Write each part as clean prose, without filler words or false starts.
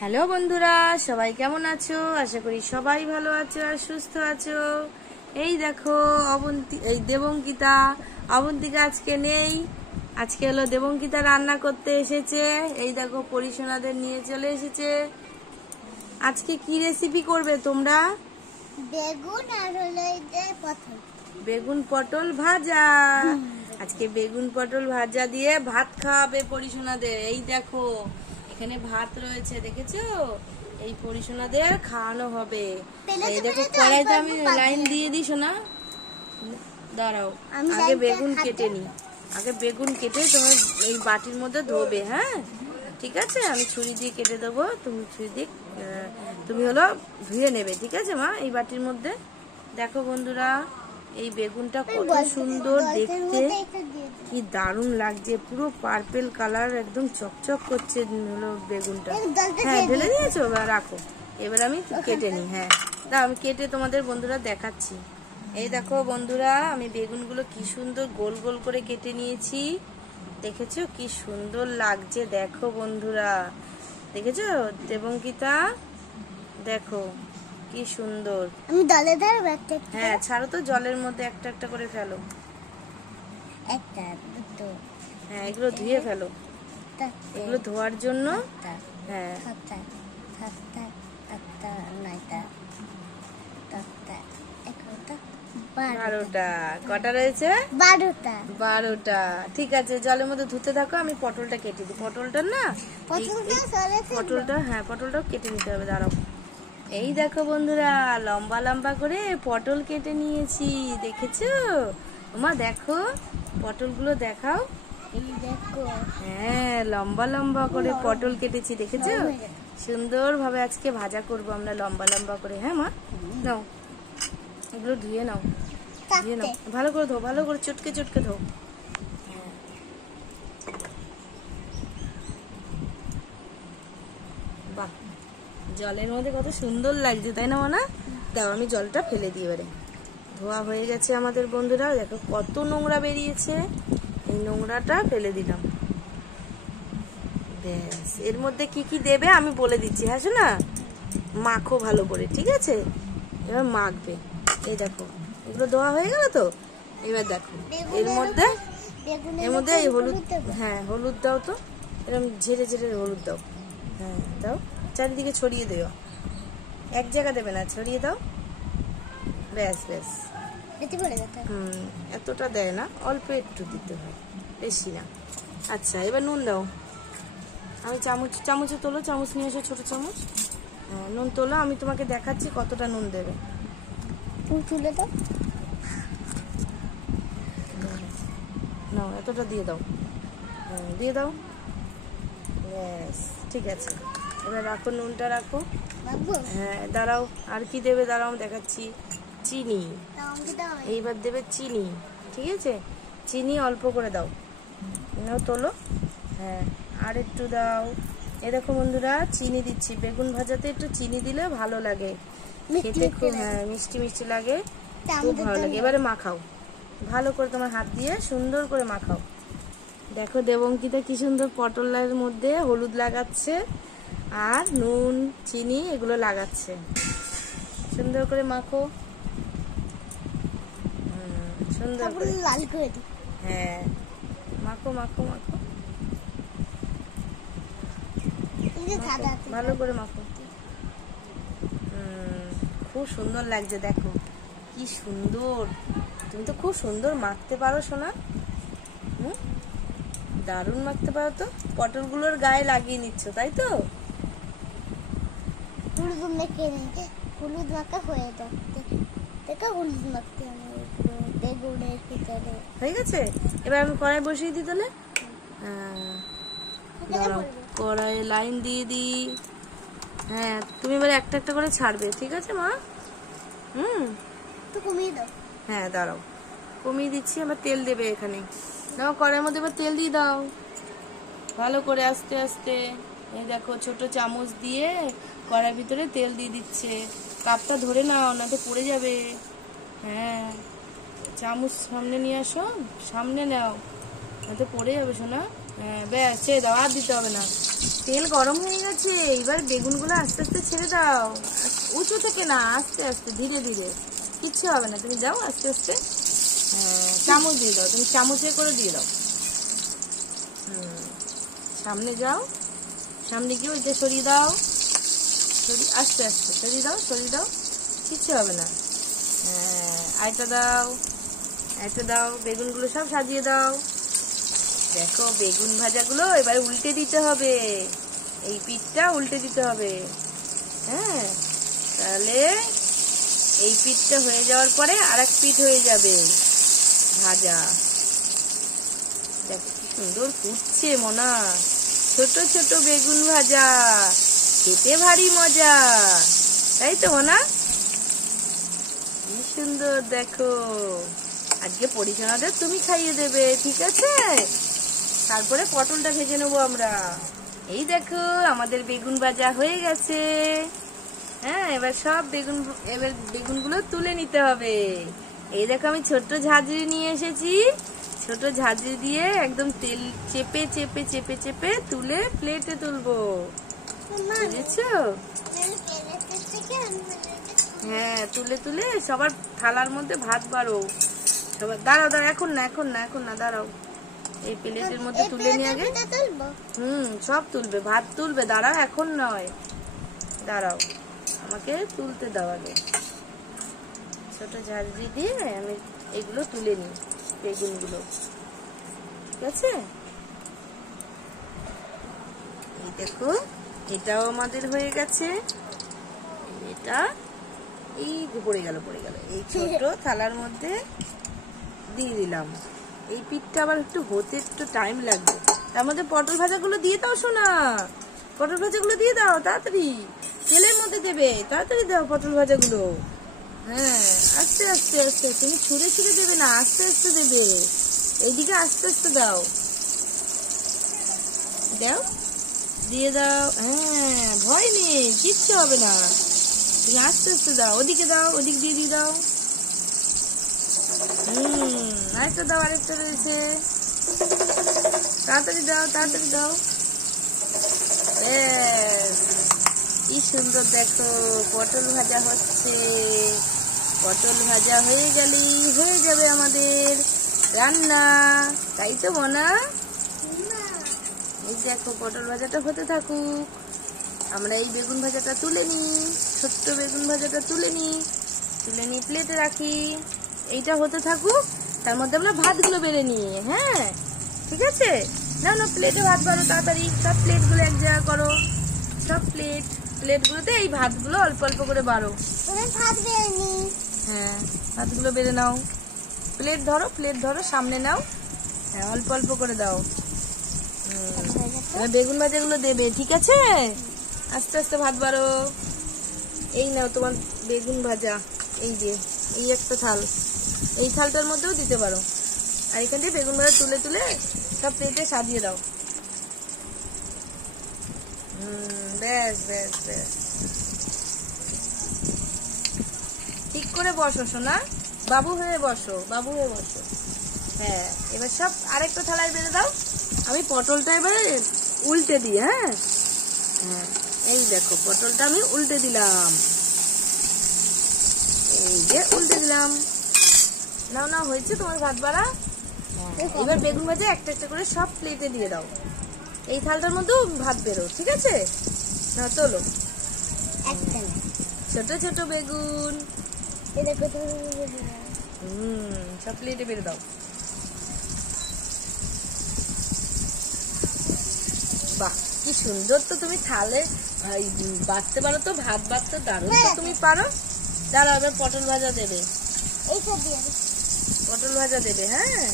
Hello বন্ধুরা, সবাই কেমন আছো? আশা করি সবাই ভালো আছো আর সুস্থ আছো। এই দেখো দেবঙ্কিতা অবন্তিকা আজকে নেই। আজকে হলো দেবঙ্কিতা রান্না করতে এসেছে। এই দেখো পরিশোনাদের নিয়ে চলে এসেছে। আজকে কি রেসিপি করবে তোমরা? বেগুন আর পটল। বেগুন পটল ভাজা। আজকে বেগুন পটল ভাজা দিয়ে ভাত খাওয়াবে পরিশোনাদের। এই দেখো এখানে ভাত রয়েছে, দেখেছো? এই পরিশোনাদের খাওয়ানো হবে। এই দেখো কড়াইতে আমি লাইন দিয়ে দিই সোনা। দাঁড়াও, আগে বেগুন কেটে নি। আগে বেগুন কেটে তোমার এই বাটির মধ্যে ধোবে। হ্যাঁ ঠিক আছে, আমি ছুরি দিয়ে কেটে দেবো, তুমি ছুরি দিয়ে তুমি হলো ধুয়ে নেবে। ঠিক আছে মা? এই বাটির মধ্যে দেখো বন্ধুরা, এই বেগুনটা কত সুন্দর দেখতে, কি দারুণ লাগছে, পুরো পার্পেল কালার, একদম চকচক করছে হলো বেগুনটা। হ্যাঁ ঢেলে দিয়েছো, রাখো। এবার আমি কেটে নিই। হ্যাঁ দাও, আমি কেটে তোমাদের বন্ধুরা দেখাচ্ছি। এই দেখো বন্ধুরা, আমি বেগুনগুলো কি সুন্দর গোল গোল করে কেটে নিয়েছি। দেখেছো কি সুন্দর লাগছে? দেখো বন্ধুরা, দেখেছো দেবঙ্কিতা? দেখো কি সুন্দর। আমি দলে ধরে হ্যাঁ ছাড়ো তো, জলের মধ্যে একটা একটা করে ফেলো। একটা দুটো। হ্যাঁ এগুলো ধুয়ে ফেলো, এগুলো ধোয়ার জন্য। হ্যাঁ 12টা। কটা রয়েছে? 12টা। ঠিক আছে, জলের মধ্যে ধুতে থাকো, আমি পটলটা কেটে দিই। পটলটা না, পটলটাও কেটে নিতে হবে। দাঁড়াও। এই দেখো বন্ধুরা, লম্বা লম্বা করে পটল কেটে নিয়েছি। দেখেছো মা? দেখো পটলগুলো দেখাও। হ্যাঁ লম্বা লম্বা করে পটল কেটেছি, দেখেছো? সুন্দর ভাবে আজকে ভাজা করব আমরা, লম্বা লম্বা করে। হ্যাঁ মা, নাও এগুলো ধুয়ে নাও, ধুয়ে নাও, ভালো করে ধো, ভালো করে চটকে চটকে ধো। বাহ, জলের মধ্যে কত সুন্দর লাগছে, তাই না মানা? দাও আমি জলটা ফেলে দিই। এবারে ধোয়া হয়ে গেছে আমাদের বন্ধুরা, দেখো কত নোংরা বেরিয়েছে। এই নোংরাটা ফেলে দিলাম। ব্যাস, এর মধ্যে কি কি দেবে আমি বলে দিচ্ছি। হ্যাঁ শোনা, মাখো ভালো করে, ঠিক আছে? এবার মাখবে। এই দেখো এগুলো ধোয়া হয়ে গেল তো। এবার দেখো এর মধ্যে এই হলুদ, হ্যাঁ হলুদ দাও তো, এরকম ঝেড়ে ঝেড়ে হলুদ দাও। হ্যাঁ দাও, চারিদিকে ছড়িয়ে দেও, এক জায়গা দেবে না, ছড়িয়ে দাও। ব্যাস ব্যাস। এতটা দেয় না, অল্প একটু দিতে হয়, বেশি না। আচ্ছা এবার নুন দাও। আমি চামচে তোলো, চামচ নিয়ে এসো, ছোট চামচ। হ্যাঁ নুন তোলো, আমি তোমাকে দেখাচ্ছি কতটা নুন দেবে। তুলে দাও, নাও এতটা দিয়ে দাও। হ্যাঁ দিয়ে দাও। ব্যাস ঠিক আছে, এবার রাখো, নুনটা রাখো। হ্যাঁ দাঁড়াও, আর কি দেবে দাঁড়াও দেখাচ্ছি। চিনি, এইবার দেবে চিনি। ঠিক আছে, চিনি অল্প করে দাও। নাও তোলো। হ্যাঁ আর একটু দাও। এই দেখো বন্ধুরা, চিনি দিচ্ছি। বেগুন ভাজাতে একটু চিনি দিলে ভালো লাগে খেতে, খুব হ্যাঁ মিষ্টি মিষ্টি লাগে, খুব ভালো লাগে। এবারে মাখাও ভালো করে, তোমার হাত দিয়ে সুন্দর করে মাখাও। দেখো দেবঙ্কিতা কি সুন্দর পটলের মধ্যে হলুদ লাগাচ্ছে আর নুন চিনি এগুলো লাগাচ্ছে। সুন্দর করে মাখো, সুন্দর করে লাল করে দিই। হ্যাঁ মাখো মাখো মাখো, ভালো করে মাখো। খুব সুন্দর লাগছে, দেখো কি সুন্দর। তুমি তো খুব সুন্দর মাখতে পারো সোনা। দারুণ মাখতে পারো তো। পটলগুলোর গায়ে লাগিয়ে নিচ্ছ, তাই তো? হলুদ মাখা হয়ে যাচ্ছে, দেখো হলুদ মাখতে বেগুনের ভিতরে হয়ে গেছে। এবার আমি কড়াই বসিয়ে দিই তাহলে। কড়াই লাইন দিয়ে দিই। হ্যাঁ তুমি এবার একটা একটা করে ছাড়বে, ঠিক আছে মা? তো কমিয়ে দাও। হ্যাঁ দাঁড়াও, কমিয়ে দিচ্ছি। আবার তেল দেবে এখানে। নাও কড়াইয়ের মধ্যে এবার তেল দিয়ে দাও ভালো করে, আস্তে আস্তে। এই দেখো ছোট চামচ দিয়ে কড়াইয়ের ভিতরে তেল দিয়ে দিচ্ছে। কাপটা ধরে নাও, না তো পড়ে যাবে। হ্যাঁ চামচ সামনে নিয়ে আসো, সামনে নাও, না তো পড়ে যাবে সোনা। হ্যাঁ ব্যাস ছেড়ে দাও, আর দিতে হবে না। তেল গরম হয়ে গেছে, এবার বেগুনগুলো আস্তে আস্তে ছেড়ে দাও। উঁচু থেকে না, আস্তে আস্তে ধীরে ধীরে, কিচ্ছু হবে না, তুমি যাও আস্তে আস্তে। হ্যাঁ চামচ দিয়ে দাও, তুমি চামচে করে দিয়ে দাও। সামনে যাও, সামনে গিয়ে ওইটা সরিয়ে দাও, আস্তে আস্তে সরিয়ে দাও, সরিয়ে দাও, কিচ্ছু হবে না। হ্যাঁ আরেকটা দাও, আরেকটা দাও, বেগুনগুলো সব সাজিয়ে দাও। দেখো বেগুন ভাজাগুলো এবার উল্টে দিতে হবে, এই পিঠটা উল্টে দিতে হবে। হ্যাঁ তাহলে এই পিঠটা হয়ে যাওয়ার পরে আরেক পিঠ হয়ে যাবে ভাজা। দেখো কি সুন্দর ফুটছে মোনা, ছোট ছোট বেগুন ভাজা, খেতে ভারী মজা, তাই তো মোনা? কি সুন্দর দেখো, আজকে পরিজনাদের তুমি খাইয়ে দেবে, ঠিক আছে? তারপরে পটলটা ভেজে নেবো আমরা। এই দেখো আমাদের বেগুন ভাজা হয়ে গেছে। হ্যাঁ এবার সব বেগুনগুলো তুলে নিতে হবে। এই দেখো আমি ছোট্ট ঝাঁঝরি নিয়ে এসেছি, ছোট ঝাঁঝরি দিয়ে একদম তেল চেপে চেপে চেপে চেপে তুলে প্লেটে তুলবো, বুঝেছো? হ্যাঁ তুলে তুলে সবার থালার মধ্যে ভাত বাড়ো। সবার দাঁড়াও দাঁড়াও, এখন না এখন না এখন না, দাঁড়াও, এই প্লেটের মধ্যে তুলে নিয়ে আগে। সব তুলবে, ভাত তুলবে, দাঁড়াও এখন নয়, দাঁড়াও আমাকে তুলতে দাও আগে। ছোট ঝাঁঝরি দিয়ে আমি এগুলো তুলে নিই, বেগুনগুলো, ঠিক আছে? এই দেখো এটাও আমাদের হয়ে গেছে, এটা এই পড়ে গেল পড়ে গেল, এই ছোট থালার মধ্যে দিয়ে দিলাম। এই পিঠটা আবার একটু হতে একটু টাইম লাগবে, তার মধ্যে পটল ভাজাগুলো দিয়ে দাও সোনা, পটল ভাজাগুলো দিয়ে দাও তাড়াতাড়ি, তেলের মধ্যে দেবে, তাড়াতাড়ি দাও পটল ভাজাগুলো। হ্যাঁ আস্তে আস্তে আস্তে, তুমি ছুঁড়ে ছুঁড়ে দেবে না, আস্তে আস্তে দেবে, এইদিকে আস্তে আস্তে দাও, দাও দিয়ে দাও। হ্যাঁ ভয় নেই, কিচ্ছু হবে না, তুমি আস্তে আস্তে দাও, ওদিকে দাও, ওদিক দিয়ে দিয়ে দাও। আরেকটা দাও, আরেকটা রয়েছে, তাড়াতাড়ি দাও তাড়াতাড়ি দাও। কি সুন্দর দেখো পটল ভাজা হচ্ছে, পটল ভাজা হয়ে গেলেই হয়ে যাবে আমাদের রান্না, তাই তো মোনা? এই দেখো পটল ভাজাটা হতে থাকুক, আমরা এই বেগুন ভাজাটা তুলে নিই, ছোট্ট বেগুন ভাজাটা তুলে নিই, তুলে নিয়ে প্লেটে রাখি। এইটা হতে থাকুক, তার মধ্যে আমরা ভাতগুলো বেড়ে নিই। হ্যাঁ ঠিক আছে, না না প্লেটে ভাত বাড়ো তাড়াতাড়ি, সব প্লেটগুলো এক জায়গা করো, সব প্লেটগুলোতে এই ভাতগুলো অল্প অল্প করে বাড়ো। হ্যাঁ ভাতগুলো বেড়ে নাও, প্লেট ধরো সামনে নাও, হ্যাঁ অল্প অল্প করে দাও। এবার বেগুন ভাজাগুলো দেবে, ঠিক আছে? আস্তে আস্তে ভাত বাড়ো। এই নাও তোমার বেগুন ভাজা, এই যে এই একটা থাল, এই থালটার মধ্যেও দিতে পারো, আর এখান থেকে বেগুন ভাজা তুলে তুলে সব প্লেটে সাজিয়ে দাও। ব্যাস ব্যাস ব্যাস, ঠিক করে বসো সোনা, বাবু হয়ে বসো, বাবু হয়ে বসো। হ্যাঁ এবার সব আরেকটা থালায় বেড়ে দাও, আমি পটলটা এবারে উল্টে দিই। হ্যাঁ হ্যাঁ এই দেখো পটলটা আমি উল্টে দিলাম, এই যে উল্টে দিলাম। নাও নাও হয়েছে তোমার ভাত বাড়া। এবার বেগুন ভাজা একটা একটা করে সব প্লেটে দিয়ে দাও, এই থালটার মধ্যেও ভাত বেরো, ঠিক আছে? না তোলো, ছোট ছোট বেগুন সব প্লেটে বেড়ে দাও। বাহ কি সুন্দর তো তুমি থালে বাঁচতে পারো, তো ভাত বাঁচতে দারুণ তো তুমি পারো। দাঁড়াও এবার পটল ভাজা দেবে, পটল ভাজা দেবে। হ্যাঁ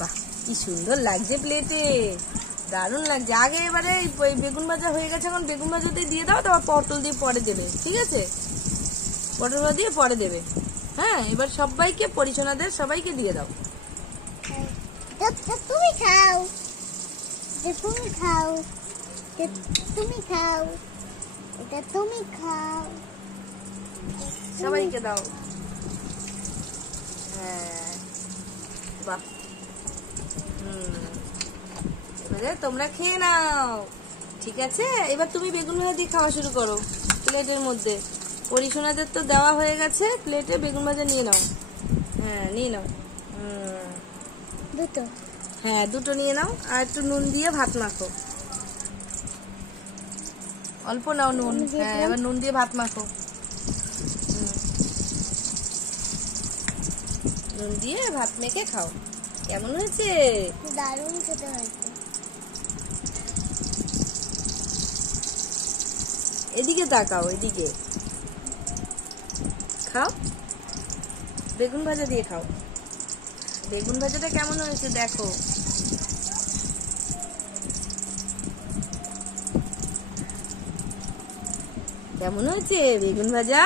বাহ কি সুন্দর লাগছে প্লেটে, দারুণ লাগছে। আগে এবারে বেগুন ভাজা হয়ে গেছে, এখন বেগুন ভাজাতে দিয়ে দাও, তারপর পটল দিয়ে পরে দেবে, ঠিক আছে? পটল ভাজা দিয়ে পরে দেবে। হ্যাঁ এবার সবাইকে পরিজনাদের সবাইকে দিয়ে দাও। তুমি খাও, তুমি খাও, তুমি খাও, এটা তুমি খাও, সবাইকে দাও। হ্যাঁ, বাহ। এবারে তোমরা খেয়ে নাও, ঠিক আছে? এবার তুমি বেগুন ভাজা দিয়ে খাওয়া শুরু করো প্লেটের মধ্যে। পরিশোনাদের তো দেওয়া হয়ে গেছে, প্লেটে বেগুন ভাজা নিয়ে নাও। হ্যাঁ, নিয়ে নাও। দুটো। হ্যাঁ, দুটো নিয়ে নাও, আর একটু নুন দিয়ে ভাত মাখো। অল্প নাও নুন। হ্যাঁ, এবার নুন দিয়ে ভাত মাখো। নুন দিয়ে ভাত মেখে খাও। কেমন হয়েছে? দারুণ খেতে হয়েছে। এদিকে তাকাও, এদিকে খাও। বেগুন ভাজা দিয়ে খাও। বেগুন ভাজাটা কেমন হয়েছে দেখো। কেমন হয়েছে বেগুন ভাজা?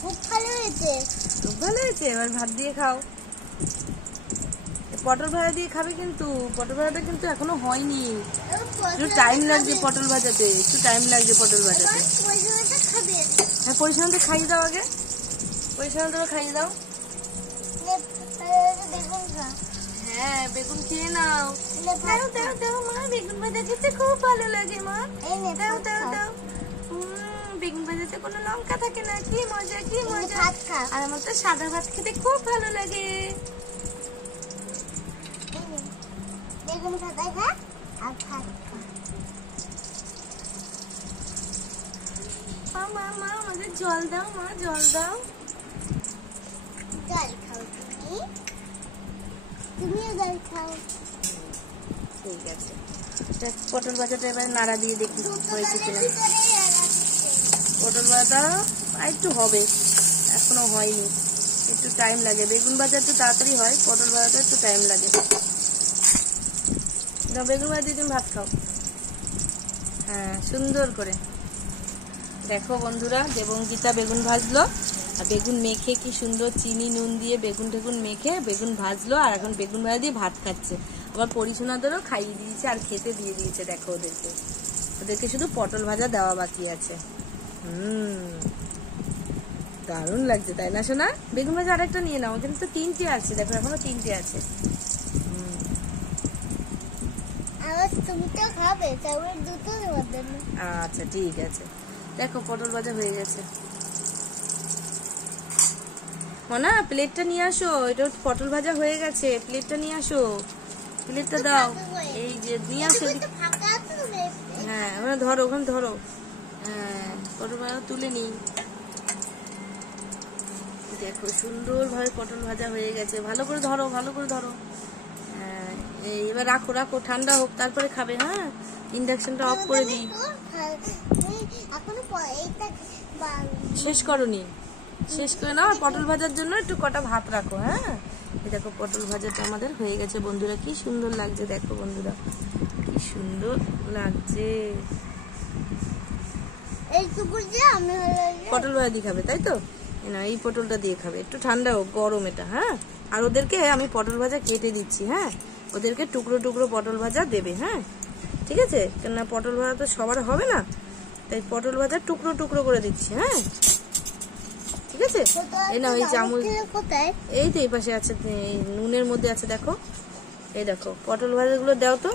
খুব ভালো হয়েছে। খুব ভালো হয়েছে। এবার ভাত দিয়ে খাও। পটল ভাজা দিয়ে খাবে, কিন্তু পটল ভাজাটা কিন্তু এখনো হয়নি, একটু টাইম লাগছে পটল ভাজাতে, একটু টাইম লাগছে পটল ভাজাতে। হ্যাঁ, পরিষ্কার খাইয়ে দাও আগে, পরিষ্কার খাইয়ে দাও। বেগুন খা। হ্যাঁ, বেগুন খেয়ে নাও। দাও দাও দাও মা, বেগুন ভাজা খেতে খুব ভালো লাগে মা। দাও দাও দাও। বেগুন ভাজাতে কোনো লঙ্কা থাকে না, কি মজা, কি মজা। ভাত খা। আর আমার তো সাদা ভাত খেতে খুব ভালো লাগে। বেগুন ভাজা খা আর ভাত খা। মা মা, আমাদের জল দাও মা, জল দাও। জল খাও তুমিও জল খাও। ঠিক আছে, পটল ভাজাটা এবার নাড়া দিয়ে দেখি হয়েছে কিনা। পটল ভাজাটা একটু হবে, এখনো হয়নি, একটু টাইম লাগে। বেগুন ভাজা একটু তাড়াতাড়ি হয়, পটল ভাজাটা একটু টাইম লাগে। বেগুন ভাজা দিয়ে তুমি ভাত খাও। হ্যাঁ, সুন্দর করে দেখো বন্ধুরা, দেবঙ্গিতা বেগুন ভাজলো, আর বেগুন মেখে কি সুন্দর চিনি নুন দিয়ে বেগুন টেগুন মেখে বেগুন ভাজলো, আর এখন বেগুন ভাজা দিয়ে ভাত খাচ্ছে। আবার পরিশোনাদেরও খাইয়ে দিয়েছে আর খেতে দিয়ে দিয়েছে। দেখো ওদেরকে, ওদেরকে শুধু পটল ভাজা দেওয়া বাকি আছে। দারুণ লাগছে তাই না সোনা? বেগুন ভাজা আরেকটা নিয়ে নাও, কিন্তু তো 3টে আছে, দেখো এখনো 3টে আছে। তুমি তো খাবে, তাহলে দুটো দেওয়ার জন্য। আচ্ছা ঠিক আছে, দেখো পটল ভাজা হয়ে গেছে। মনা, প্লেটটা নিয়ে আসো, এটা পটল ভাজা হয়ে গেছে, প্লেটটা নিয়ে আসো, প্লেটটা দাও। এই যে নিয়ে আসো। হ্যাঁ, ওখানে ধরো, ওখানে ধরো। হ্যাঁ, পটল ভাজা তুলে নি। দেখো সুন্দর ভাবে পটল ভাজা হয়ে গেছে। ভালো করে ধরো, ভালো করে ধরো। হ্যাঁ, এবার রাখো রাখো, ঠান্ডা হোক, তারপরে খাবে। হ্যাঁ, ইন্ডাকশনটা অফ করে দিই। শেষ করনি, শেষ করে নাও। পটল ভাজার জন্য একটু কটা ভাত রাখো। হ্যাঁ, এই দেখো পটল ভাজাটা আমাদের হয়ে গেছে বন্ধুরা। কি সুন্দর লাগছে দেখো বন্ধুরা, কি সুন্দর লাগছে। পটল ভাজা দিয়ে খাবে তাই তো? না, এই পটলটা দিয়ে খাবে, একটু ঠান্ডা হোক, গরম এটা। হ্যাঁ, আর ওদেরকে আমি পটল ভাজা কেটে দিচ্ছি। হ্যাঁ, ওদেরকে টুকরো টুকরো পটল ভাজা দেবে। হ্যাঁ, ঠিক আছে, কেননা পটল ভাজা তো সবার হবে না, তাই পটল ভাজা টুকরো টুকরো করে দিচ্ছি। হ্যাঁ, ঠিক আছে। এই না, ওই চামচ, এই তো এই পাশে আছে, নুনের মধ্যে আছে দেখো। এই দেখো পটল ভাজাগুলো দাও তো,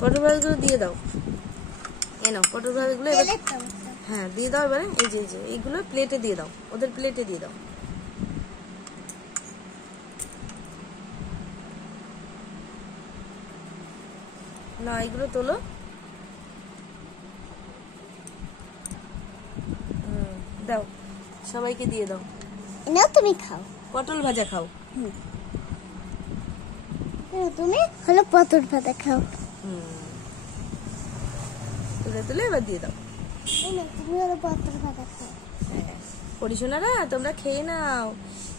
পটল ভাজাগুলো দিয়ে দাও। এই নাও পটল ভাজাগুলো এবার। হ্যাঁ, দিয়ে দাও এবারে। এই যে এইগুলো প্লেটে দিয়ে দাও, ওদের প্লেটে দিয়ে দাও। না, এগুলো তোলো। দাও, সবাইকে দিয়ে দাও। তুমি খাও, পটল ভাজা খাও। তুমি হলো পটল ভাজা খাও। তুলে তুলে এবার দিয়ে দাও। তুমি হলো পটল ভাজা খাও। পরিশোনারা, তোমরা খেয়ে নাও।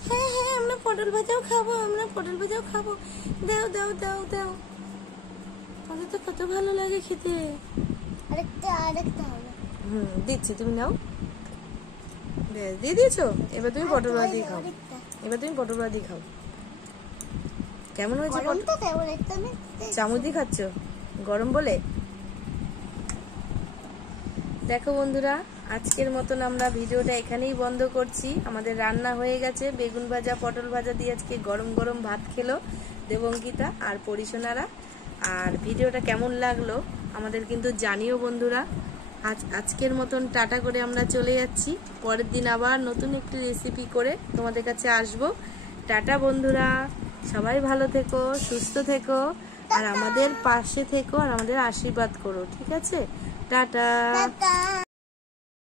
হ্যাঁ হ্যাঁ, আমরা পটল ভাজাও খাবো, আমরা পটল ভাজাও খাবো। দাও দাও দাও দাও, আমাদের তো কত ভালো লাগে খেতে। আরেকটা হবে। দিচ্ছি, তুমি নাও। দিয়ে দিয়েছো, এবার তুমি পটল ভাজা দিয়ে খাও। এবার তুমি পটল ভাজা দিয়ে খাও। কেমন হয়েছে? চামচ দিয়ে খাচ্ছ, গরম বলে? দেখো বন্ধুরা, আজকের মতন আমরা ভিডিওটা এখানেই বন্ধ করছি। আমাদের রান্না হয়ে গেছে, বেগুন ভাজা পটল ভাজা দিয়ে আজকে গরম গরম ভাত খেলো দেবঙ্কিতা আর পরিশোনারা। আর ভিডিওটা কেমন লাগলো আমাদের কিন্তু জানিও বন্ধুরা। আজকের মতন টাটা করে আমরা চলে যাচ্ছি। পরের দিন আবার নতুন একটি রেসিপি করে তোমাদের কাছে আসবো। টাটা বন্ধুরা, সবাই ভালো থেকো, সুস্থ থেকো, আর আমাদের পাশে থেকো, আর আমাদের আশীর্বাদ করো, ঠিক আছে? টাটা। টাটা।